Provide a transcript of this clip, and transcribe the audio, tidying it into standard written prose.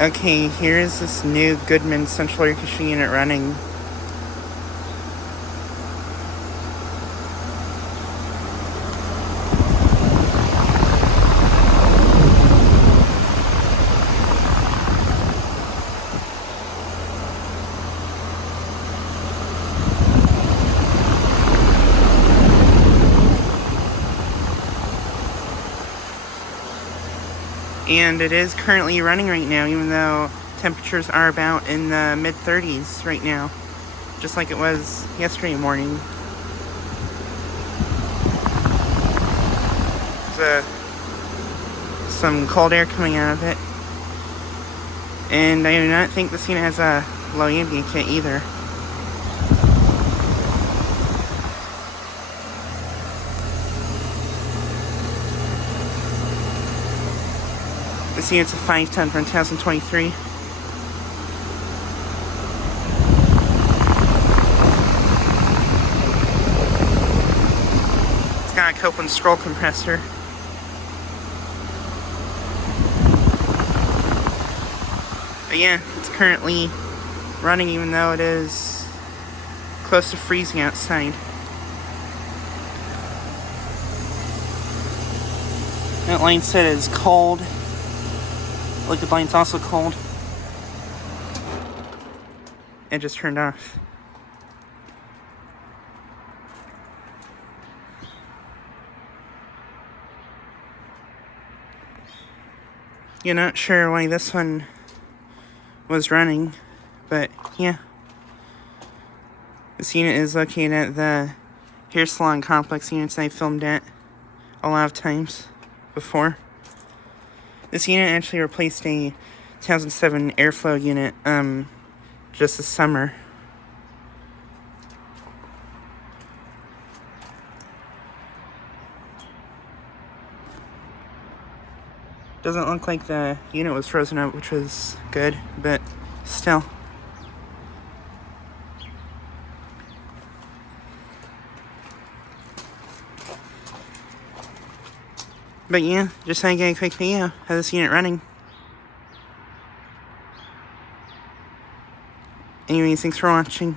Okay, here's this new Goodman central air conditioning unit running. And it is currently running right now, even though temperatures are about in the mid-30s right now, just like it was yesterday morning. There's some cold air coming out of it, and I do not think this unit has a low ambient kit either. This unit's a 5-ton from 2023. It's got a Copeland scroll compressor. But yeah, it's currently running even though it is close to freezing outside. That line set is cold. Liquid line's also cold. It just turned off. You're not sure why this one was running, but yeah. This unit is located at the hair salon complex units I filmed at a lot of times before. This unit actually replaced a 2007 Aire-Flo unit just this summer. Doesn't look like the unit was frozen out, which was good, but still. But yeah, just thought I'd get a quick video of this unit running. Anyways, thanks for watching.